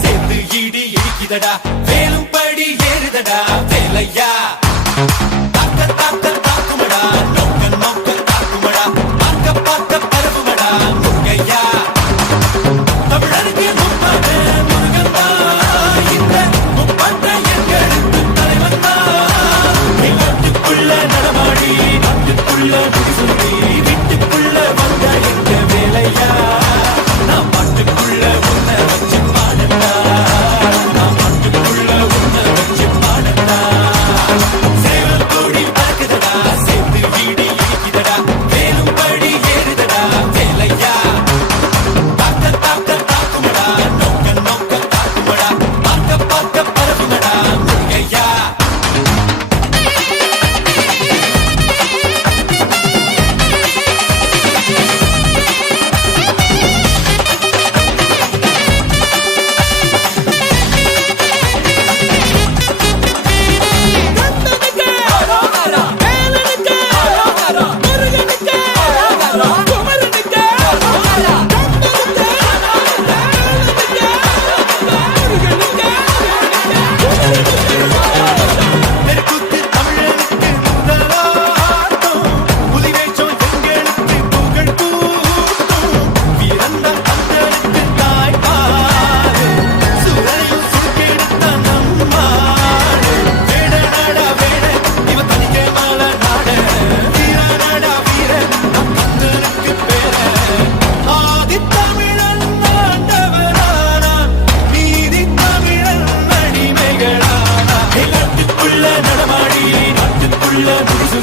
சேர்ந்து ஈடு இடிக்குதடா வேலும் படி ஏறுதடா வேலையா தாக்க தாக்க தாக்குமடா நோக்க நோக்க தாக்குமடா பார்க்க பார்க்க பரவுமடா முருகையா தமிழருக்கு முப்பாட்ட முருகன் தான் இந்த முப்பாட்ட எங்களுக்கு தலைவன் தான் நாட்டுக்குள்ள நடமாடி நாட்டுக்குள்ள முடிசொல்லி வீட்டுக்குள்ள வந்த எங்க வேலையா நான் பாட்டுக்குள்ள உன்னை வச்சு நடமாடி நாட்டுக்குள்ள முடிசு